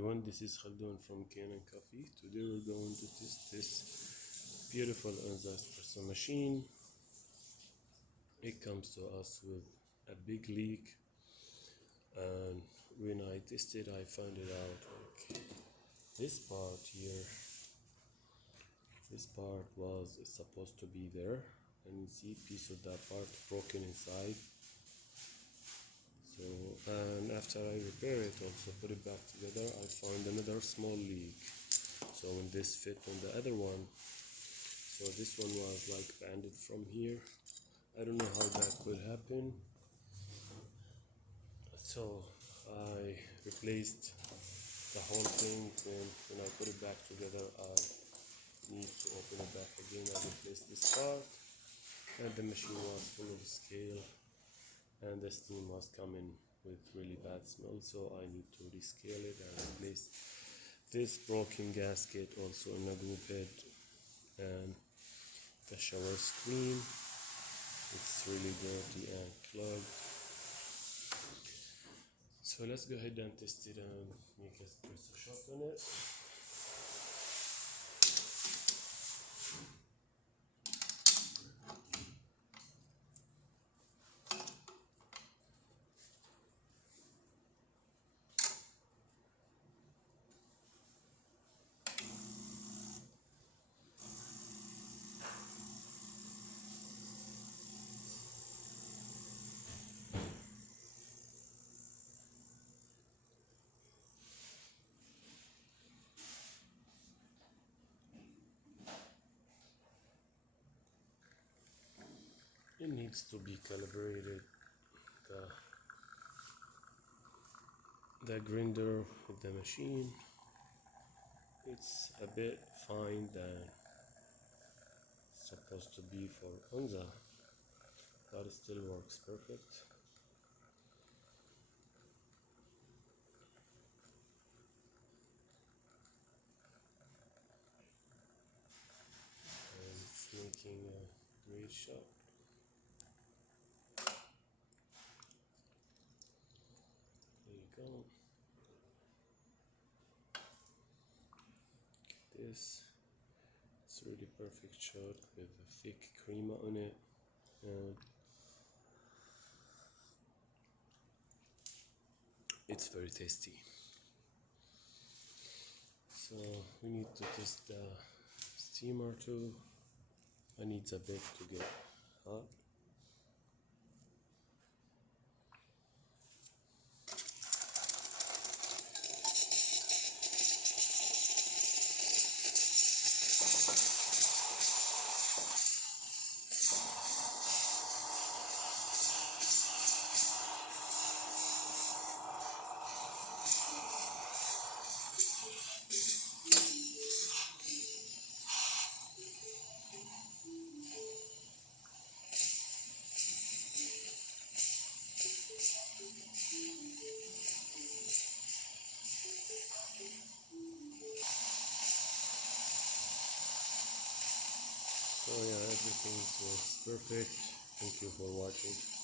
everyone, this is Khaldun from Kanen Coffee. Today we're going to test this beautiful Anza espresso machine. It comes to us with a big leak, and when I tested I found it out like this part here, this part was supposed to be there, and you see a piece of that part broken inside. And after I repair it, also put it back together, I found another small leak. So when this fit on the other one, so this one was like banded from here. I don't know how that could happen. So I replaced the whole thing. When I put it back together, I need to open it back again. I replaced this part, and the machine was full of scale, and the steam was coming with really bad smell, so I need to rescale it and replace this broken gasket also in a group head, and the shower screen, it's really dirty and clogged. So let's go ahead and test it and make a espresso shot on it. It needs to be calibrated, the grinder with the machine. It's a bit fine than supposed to be for Anza, but it still works perfect. And it's making a great shot. There you go. This it's really perfect shot with a thick creamer on it, and it's very tasty. So we need to test the steamer too. I need a bit to get hot. So yeah, everything was perfect. Thank you for watching.